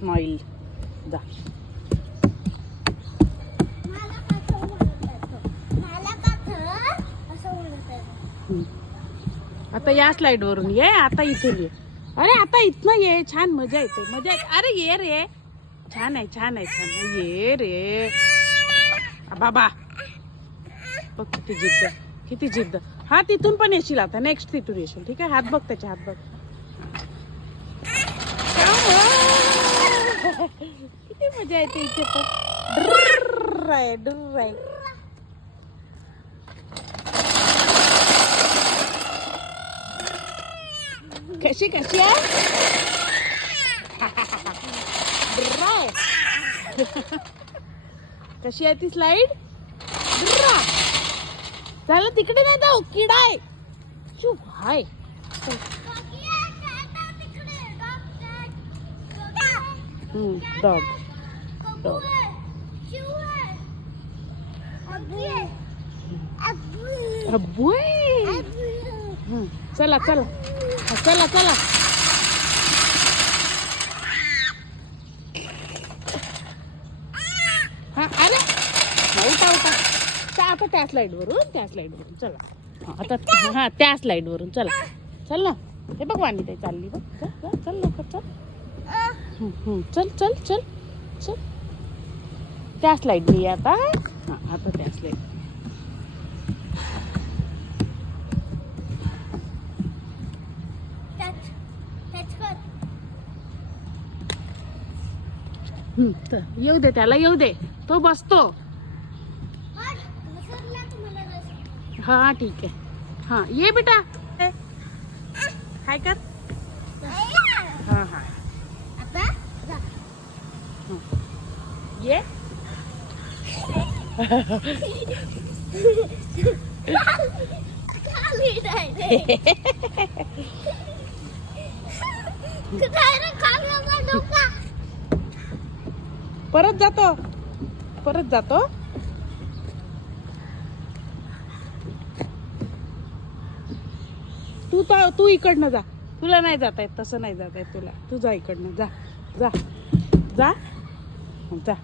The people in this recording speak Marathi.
स्माइल जा. आता या स्लाइड वरून ये. आता इथून ये. अरे आता इथनं ये. छान मजा येते. मजा येते. अरे ये रे. छान आहे छान आहे छान आहे. ये रे बाबा. बघ किती जिद्द किती जिद्द. हा तिथून पण येशील आता. नेक्स्ट तिथून येशील. ठीक आहे. हात बघ त्याचे हात बघ. किती मजा येते इथे पण. डुर्र आहे डुर्र आहे. कशी कशी आहे. कशी आहे ती स्लाइड. झालं तिकडे नाही जाऊ. किडा आहे. चुप हाय. Dog dog. अब्बू चला चला चला चला. हा अरे उठा उठा. आता त्या स्लाइड वरून चला. आता हा त्या स्लाइड वरून चला. चल ना. हे बघ वाणी ते चालली बघ. चल चल लवकर चल. चल चल चल चल. त्या स्लाइड मी आता. हा आता त्या स्लाइड. येऊ दे त्याला येऊ दे. तो बसतो. हा ठीक आहे. हा ये बेटा. हाय कर. हा हा ये. परत जातो. परत जातो. तू इकडनं जा. तुला नाही जाता येत. तसं नाही जाता येत तुला. तू जा इकडनं. जा जा जा.